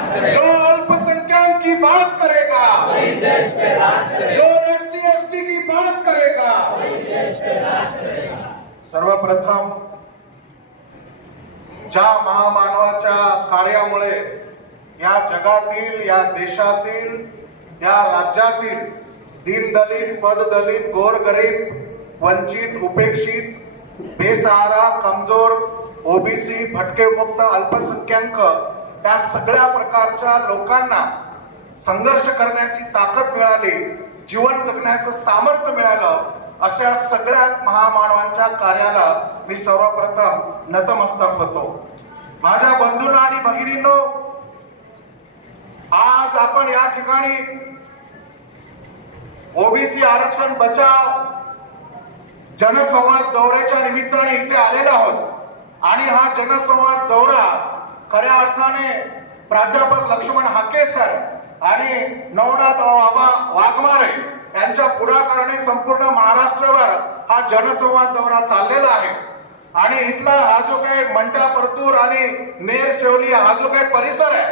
जो अल्पसंख्यक की बात करेगा जो एस सी एस टी की बात करेगा। सर्वप्रथम ज्या महामानवाच्या कार्यामुळे या जगातील या देशातील या राज्यातील दीनदलित पददलित गोरगरीब वंचित उपेक्षित बेसहारा कमजोर ओबीसी भटकेमुक्त अल्पसंख्याक त्या सगळ्या प्रकारच्या लोकांना संघर्ष करण्याची ताकद मिळाली जीवन जगण्याचं सामर्थ्य मिळालं अशा सगळ्याच महामानवांच्या कार्याला मी सर्वप्रथम नतमस्तक होतो. माझ्या बंधूंना आणि भगिनींनो आज आपण या ठिकाणी ओबीसी आरक्षण बचाव जनसंवाद दौऱ्याच्या निमित्ताने इथे आलेलो आहोत. आणि हा जनसंवाद दौरा खऱ्या अर्थाने प्राध्यापक लक्ष्मण हाके सर आणि नवनाथ बाबा वाघमारे यांच्या पुढाकाराने संपूर्ण महाराष्ट्रभर हा जनसंवाद दौरा चाललेला आहे. आणि इथला हा जो काही मंटा परतूर आणि नेर शेवली हा जो काही परिसर आहे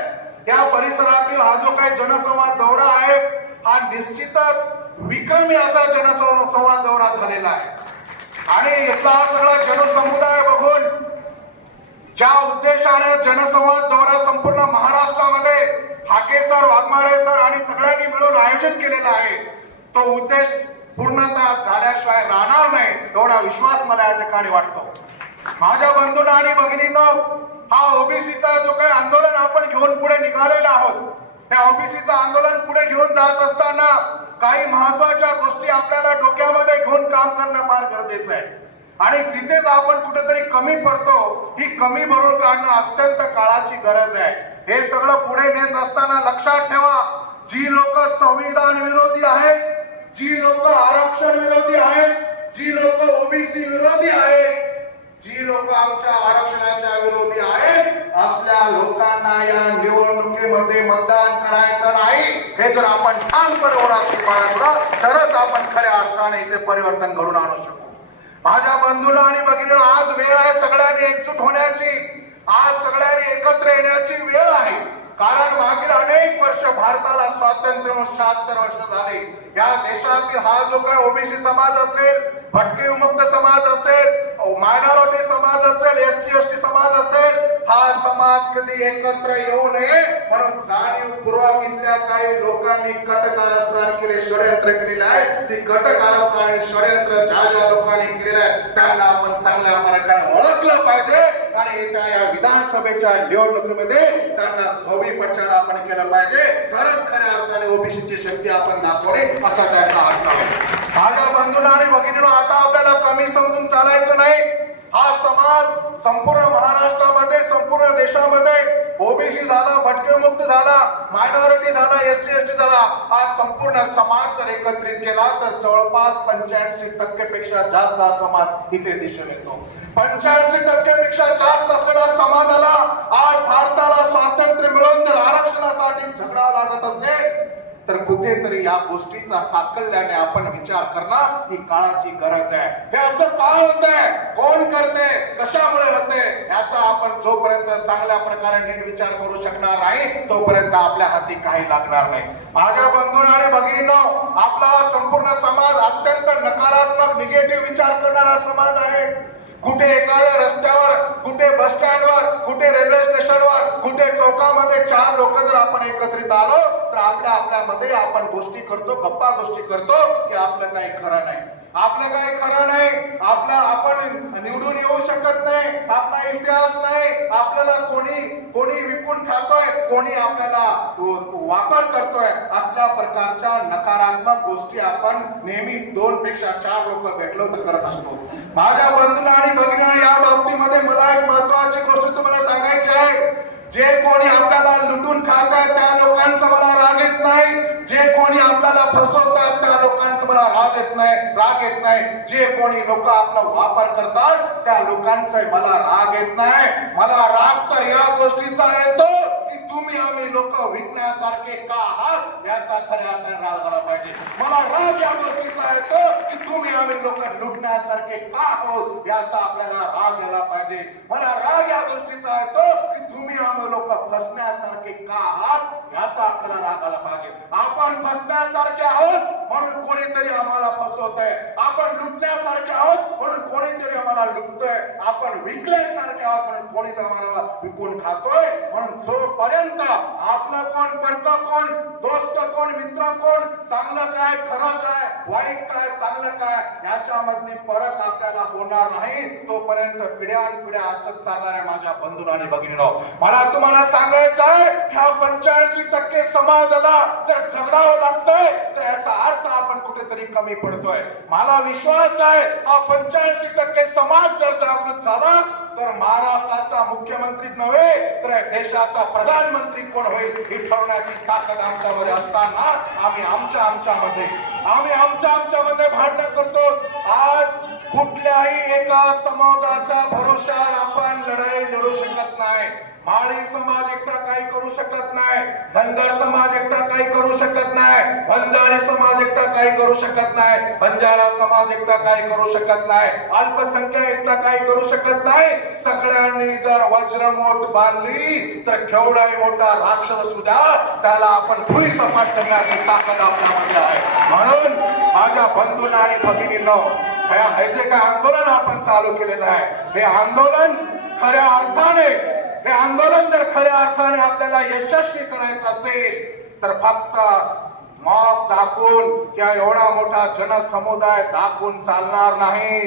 त्या परिसरातील हा जो काही जनसंवाद दौरा आहे हा निश्चितच विक्रमी असा जनसंवाद दौरा झालेला आहे. आणि याचा हा सगळा जनसमुदाय बघून ज्या उद्देशाने जनसंवाद दौरा संपूर्ण महाराष्ट्रामध्ये हाके सर वाघमारे सर आणि सगळ्यांनी मिळून आयोजित केलेला आहे तो उद्देश पूर्णतः झाल्याशिवाय राहणार नाही एवढा विश्वास मला या ठिकाणी वाटतो. माझ्या बंधूंना आणि भगिनींनो हा ओबीसीचा जो काही आंदोलन आपण घेऊन पुढे निघालेला आहोत त्या ओबीसीचं आंदोलन पुढे घेऊन जात असताना काही महत्त्वाच्या गोष्टी आपल्याला डोक्यामध्ये घेऊन काम करणं फार गरजेचं आहे. आणि तिथेच आपण कुठेतरी कमी पडतो ही कमी भरून काढणं अत्यंत काळाची गरज आहे. हे सगळं पुढे नेत असताना लक्षात ठेवा जी लोक संविधान विरोधी आहेत जी लोक आरक्षण विरोधी आहेत जी लोक ओबीसी विरोधी आहेत जी लोक आमच्या आरक्षणाच्या विरोधी आहेत असल्या लोकांना या निवडणुकीमध्ये मतदान करायचं नाही. हे जर आपण ठामपणे होणार तरच आपण खऱ्या अर्थाने इथे परिवर्तन घडून आणू शकू. माझ्या बंधूला आणि भगिनीला आज वेळ आहे सगळ्यांनी एकजूट होण्याची. आज सगळ्यांनी एकत्र येण्याची वेळ आहे. कारण मागील अनेक वर्ष भारताला स्वातंत्र्य शहात्तर वर्ष झाले. या देशातील हा जो काही ओबीसी समाज असेल भटके विमुक्त समाज असेल मायनॉरिटी समाज असेल एस सी एस टी समाज असेल हा समाज कधी एकत्र येऊ नये म्हणून जाणीवपूर्वक इथल्या काही लोकांनी कट कारस्थान केले षडयंत्र केलेलं आहे ती कट कारस्थान आणि षडयंत्र ज्या ज्या लोकांनी केलेलं आहे त्यांना आपण चांगल्या प्रकारे ओळखलं पाहिजे. आणि येत्या या विधानसभेच्या निवडणुकीमध्ये त्यांना भव्य प्रचार आपण केला पाहिजे. तरच खऱ्या अर्थाने ओबीसीची शक्ती आपण दाखवणे असा त्याचा अर्थ आहे माझ्या बंधूला आणि भगिनीनो आता आपल्याला कमी समजून चालायचं नाही. हा समाज संपूर्ण महाराष्ट्रामध्ये संपूर्ण देशामध्ये ओबीसी झाला भटकेमुक्त झाला मायनॉरिटी झाला एस सी एस टी झाला हा संपूर्ण समाज जर एकत्रित केला तर जवळपास पंच्याऐंशी टक्केपेक्षा जास्त हा समाज इथे दिसून येतो. पंच्याऐंशी टक्केपेक्षा जास्त असलेल्या समाजाला आज भारताला स्वातंत्र्य मिळवून जर आरक्षणासाठी झगडा लागत असेल तर कुठेतरी या गोष्टीचा साकल्याने आपण विचार करणं ही काळाची गरज आहे. हे असं का होत कोण करते? कशामुळे होते? याचा आपण जोपर्यंत चांगल्या प्रकारे नीट विचार करू शकणार नाही तोपर्यंत आपल्या हाती काही लागणार नाही. माझ्या बंधूंना आणि भगिनीनो आपला संपूर्ण समाज अत्यंत नकारात्मक निगेटिव्ह विचार करणारा समाज आहे. कुठे एखाद्या रस्त्यावर कुठे बस स्टँडवर कुठे रेल्वे स्टेशनवर कुठे चौकामध्ये चार लोक जर आपण एकत्रित आलो तर आपल्या आपल्यामध्ये आपण गोष्टी करतो गप्पा गोष्टी करतो की आपलं काही खरं नाही. आपलं काही खरं नाही. आपला निवडून येऊ शकत नाही. आपला इतिहास नाही. आपल्याला कोणी कोणी विकून खातोय कोणी आपल्याला वापर करतोय असल्या प्रकारच्या नकारात्मक गोष्टी आपण नेहमी दोन पेक्षा चार लोक भेटलो तर करत असतो. माझ्या बंधूला आणि भगिनीला या बाबतीमध्ये मला एक महत्वाची गोष्ट तुम्हाला सांगायची आहे. जे कोणी आपल्याला लुटून खातात त्या लोकांचा मला राग येत नाही. जे कोणी आपल्याला फसवतात त्या लोकांचा मला राग येत नाही राग येत नाही. जे कोणी लोक आपला वापर करतात त्या लोकांचा मला राग येत नाही. मला राग तर या गोष्टीचा येतो. तुम्ही आम्ही लोक विकण्यासारखे का आहात? याचा खऱ्या अर्थाने राग झाला पाहिजे. मला राग या गोष्टीचा येतो की तुम्ही आम्ही लोक लुटण्यासारखे का आहोत? याचा आपल्याला राग यायला पाहिजे. मला राग या गोष्टीचा येतो की तुम्ही आम्ही लोक फसण्यासारखे का आहात? याचा आपल्याला राग आला पाहिजे. आपण फसण्यासारखे आहोत म्हणून कोणीतरी आम्हाला फसवत आहे आपण लुटण्यासारखे आहोत म्हणून कोणीतरी आम्हाला लुटतोय. आपण विकल्यासारखे आहोत म्हणून कोणीतरी आम्हाला विकून खातोय. म्हणून जोपर्यंत पर्यंत आपला कोण परक कोण दोस्त कोण मित्र कोण चांगलं काय खरं काय वाईट काय चांगलं काय याच्यामधली परत आपल्याला होणार नाही. तोपर्यंत पिढ्या आणि पिढ्या असत चालणार आहे माझ्या बंधूंनो आणि भगिनीनो मला तुम्हाला सांगायचं आहे ह्या पंच्याऐंशी टक्के समाजाला जर झगडावं लागतंय तर याचा अर्थ आपण कुठेतरी कमी पडतोय. मला विश्वास आहे हा पंच्याऐंशी टक्के समाज जर जागृत झाला तर महाराष्ट्राचा मुख्यमंत्रीच नव्हे तर देशाचा प्रधानमंत्री कोण होईल ही ठरवण्याची ताकद आमच्यामध्ये असताना आम्ही आमच्या आमच्यामध्ये आम्ही आमच्या आमच्यामध्ये भांडण करतो. आज कुठल्याही एका समाजाचा भरोशावर आपण लढाई लढू शकत नाही. माळी समाज एकटा काही करू शकत नाही. धनगर समाज एकटा काही करू शकत नाही. बंजारी समाज एकटा काही करू शकत नाही. बंजारा समाज एकटा काही करू शकत नाही. अल्पसंख्याक एकटा काही करू शकत नाही. सगळ्यांनी जर वज्रमोठ बांधली तर केवढाही मोठा राक्षस सुद्धा त्याला आपण भुई सपाट करण्याची ताकद आपल्यामध्ये आहे. म्हणून माझ्या बंधूंना आणि भगिनींना हे जे काय आंदोलन आपण चालू केलेलं आहे हे आंदोलन खऱ्या अर्थाने हे आंदोलन जर खऱ्या अर्थाने आपल्याला यशस्वी करायचं असेल तर फक्त मॉब दाखवून किंवा एवढा मोठा जनसमुदाय दाखवून चालणार नाही.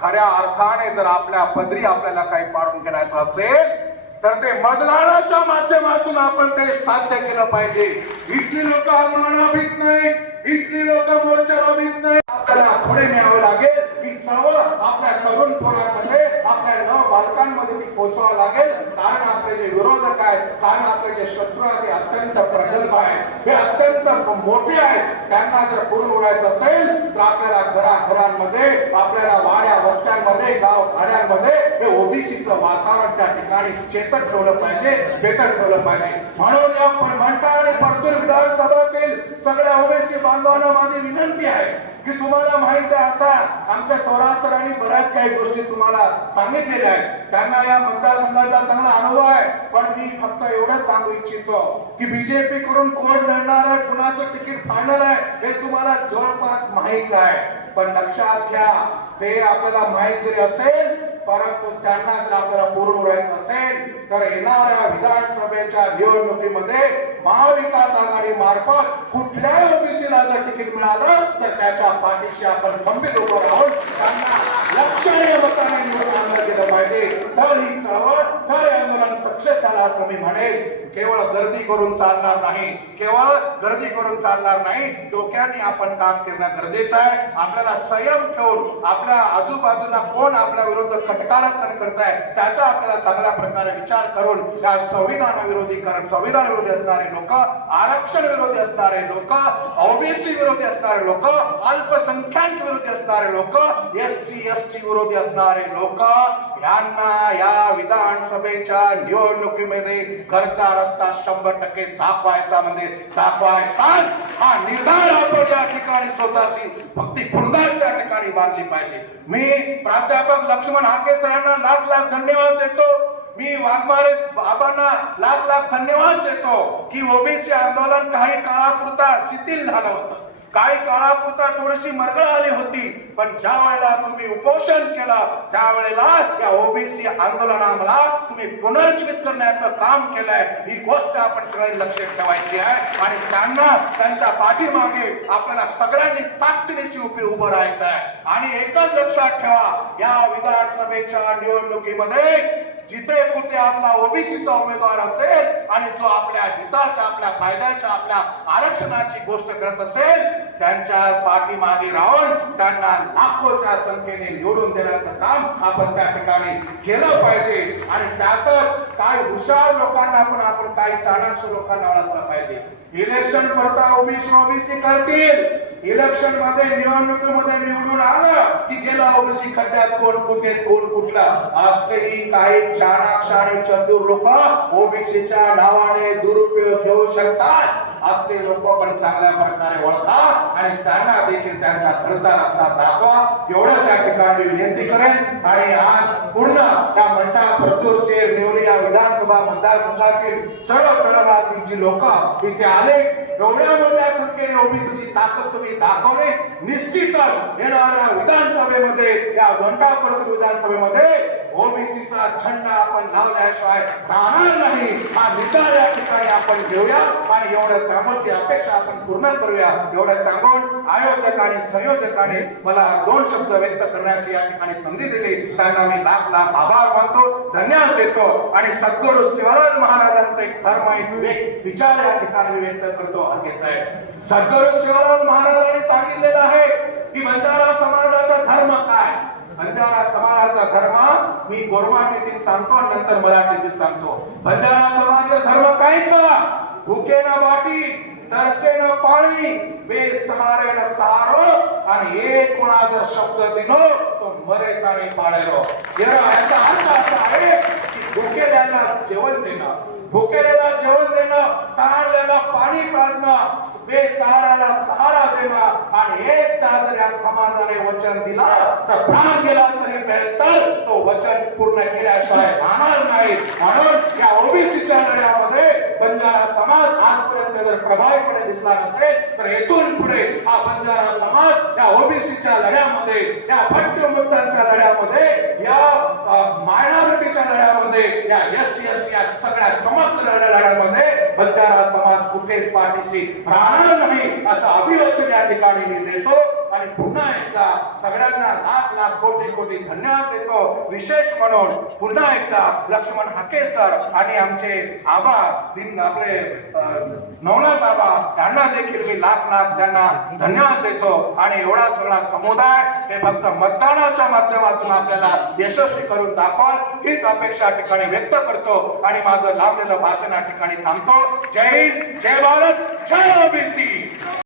खऱ्या अर्थाने जर आपल्या पदरी आपल्याला काही पाडून घेण्याचं असेल तर ते मतदानाच्या माध्यमातून आपण ते साध्य केलं पाहिजे. इथली लोक आंदोलन भीत नाही इथली लोक मोर्चाला भीत नाही आपल्याला पुढे न्यावे लागेल. चळवळ आपल्या तरुण पोरांमध्ये आपल्या नव बालकांमध्ये ती पोहोचवावं लागेल. कारण आपले जे विरोधक आहेत कारण आपले जे शत्रू आहेत ते अत्यंत प्रगल्भ आहेत. हे अत्यंत मोठे आहेत. त्यांना जर पुरून उडायचं असेल तर आपल्याला घराघरांमध्ये आपल्याला वाड्या वस्त्यांमध्ये गाव भाड्यांमध्ये हे ओबीसीचं वातावरण त्या ठिकाणी चेतक ठेवलं पाहिजे पेटक ठेवलं पाहिजे. म्हणून या म्हणता आणि परतूर विधानसभेतील सगळ्या ओबीसी बांधवांना माझी विनंती आहे की तुम्हाला माहीत आहे आता आमच्या थोरात सरांनी बऱ्याच काही गोष्टी तुम्हाला सांगितलेल्या आहेत. त्यांना या मतदारसंघाचा चांगला अनुभव आहे. पण मी फक्त एवढंच सांगू इच्छितो की बीजेपी कडून कोण लढणार कुणाचं तिकीट फायनल आहे. हे तुम्हाला जवळपास माहीत आहे. पण लक्षात घ्या ते आपल्याला माहीत जरी असेल परंतु त्यांना जर आपल्याला पूर्ण व्हायचं असेल तर येणाऱ्या विधानसभेच्या निवडणुकीमध्ये महाविकास आघाडी मार्फत कुठल्याही ओबीसीला जर तिकीट मिळालं तर त्याच्या पाठीशी आपण खंबीर उभं राहून त्यांना लक्षणीय मताने निवडून आणलं गेलं पाहिजे तर ही चळवळ तर हे आंदोलन त्याला असं मी म्हणेल केवळ गर्दी करून चालणार नाही. केवळ गर्दी करून चालणार नाही. डोक्याने आपण काम करणं गरजेचं आहे. आपल्याला संयम ठेवून आपल्या आजूबाजूला कोण आपल्या विरुद्ध खटकारस्थान करत आहे त्याचा आपल्याला चांगल्या प्रकारे विचार करून या संविधान विरोधी कारण संविधान विरोधी असणारे लोक आरक्षण विरोधी असणारे लोक ओबीसी विरोधी असणारे लोक अल्पसंख्याक विरोधी असणारे लोक एस सी एस टी विरोधी असणारे लोक यांना या विधानसभेच्या निवडणूक निवडणुकीमध्ये घरचा रस्ता शंभर टक्के दाखवायचा म्हणजे दाखवायचा हा निर्धार आपण या ठिकाणी स्वतःची भक्ती पुन्हा त्या ठिकाणी बांधली पाहिजे. मी प्राध्यापक लक्ष्मण हाके सरांना लाख लाख धन्यवाद देतो. मी वाघमारे बाबांना लाख लाख धन्यवाद देतो की ओबीसी आंदोलन काही काळापुरता शिथिल झालं होतं. काही काळापुरता थोडीशी मरगळ आली होती पण ज्या वेळेला तुम्ही उपोषण केलं त्यावेळेला या ओबीसी आंदोलनाला तुम्ही पुनर्जीवित करण्याचं काम केलंय. ही गोष्ट आपण सगळ्यांनी लक्षात ठेवायची आहे. आणि त्यांना त्यांच्या पाठीमागे आपल्याला सगळ्यांनी ताकदीनिशी उभे उभं राहायचं आहे आणि एकच लक्षात ठेवा या विधानसभेच्या निवडणुकीमध्ये जिथे कुठे आपला ओबीसीचा उमेदवार असेल आणि जो आपल्या हिताच्या आपल्या फायद्याच्या आपल्या आरक्षणाची गोष्ट करत असेल त्यांच्या पाठीमागे राहून त्यांना लाखोच्या संख्येने निवडून देण्याचं काम आपण त्या ठिकाणी केलं पाहिजे. आणि त्यातच काही हुशार लोकांना पण आपण काही चाणाक्ष लोकांना ओळखलं पाहिजे. इलेक्शन करता ओबीसी ओबीसी करतील. इलेक्शनमध्ये निवडणुकीमध्ये निवडून आलं की गेला ओबीसी खड्ड्यात कोण कुठे कोण कुठला. असलेली काही चाणाक्ष आणि चतुर लोक ओबीसीच्या नावाने दुरुपयोग घेऊ शकतात. असले लोक पण चांगल्या प्रकारे ओळखा आणि त्यांना देखील त्यांचा खर्चा रस्ता दाखवा. एवढंच या ठिकाणी विनंती करेन. आणि आज पूर्ण त्या मंठा परतूर शेर नेवरी या विधानसभा मतदारसंघातील सर्व तळागाळातील जी लोक इथे आले एवढ्या मोठ्या संख्येने ओबीसीची ताकद तुम्ही दाखवली. निश्चितच येणाऱ्या विधानसभेमध्ये या मंठा परतूर विधानसभेमध्ये ओबीसीचा झंडा आपण लावल्याशिवाय राहणार नाही. हा निकाल या ठिकाणी आपण घेऊया आणि एवढं सामर्थ्य अपेक्षा आपण पूर्ण करूया. एवढं सांगून आयोजक आणि संयोजकाने मला दोन शब्द व्यक्त करण्याची या ठिकाणी संधी दिली. त्यांना मी लाख लाख आभार मानतो धन्यवाद देतो आणि सद्गुरु शिवानंद महाराजांचा एक धर्म एक विवेक विचार या ठिकाणी व्यक्त करतो. हरके साहेब सद्गुरु शिवानंद महाराजांनी सांगितलेलं आहे की बंजारा समाजाचा धर्म काय? बंजारा समाजाचा धर्म मी गोरमाटीतील सांगतो आणि नंतर मराठीतील सांगतो. बंजारा समाज धर्म कायच भुकेनं वाटी तरसेनं पाणी बेसहारेनं सहारो आणि एक कोणा जर शब्द दिलो तो मरे काही पाळेलो याचा अर्थ असा आहे की भुकेल्याला जेवण देणं भुकेल्याला जेवण देणं ताणलेला पाणी पाजणं बेसहाराला सहारा देणं आणि एकदा जर या समाजाने वचन दिला तर प्राण गेला तरी बेहतर तो वचन पूर्ण केल्याशिवाय राहणार नाही. म्हणून या ओबीसीच्या लढ्यामध्ये बंजारा समाज आजपर्यंत जर प्रभावीपणे दिसला नसेल तर येथून पुढे हा बंजारा समाज या ओबीसीच्या लढ्यामध्ये या भटमुक्तांच्या लढ्यामध्ये या मायनॉरिटीच्या लढ्यामध्ये या एस सी एस या सगळ्या समग्र लढ्यामध्ये बंजारा समाज कुठेच पाठीशी राहणार नाही असं अभिलक्षण या ठिकाणी मी देतो. आणि पुन्हा एकदा सगळ्यांना लाख लाख कोटी कोटी धन्यवाद देतो. विशेष म्हणून पुन्हा एकदा लक्ष्मण हाके सर आणि आमचे आबा दिन आपले नवनाथ बाबा त्यांना देखील मी लाख लाख त्यांना धन्यवाद देतो. आणि एवढा सगळा समुदाय हे फक्त मतदानाच्या माध्यमातून आपल्याला यशस्वी करून दाखवाल हीच अपेक्षा ठिकाणी व्यक्त करतो. आणि माझं लाभलेलं भाषण या ठिकाणी थांबतो. जय हिंद जय भारत जय ओबीसी!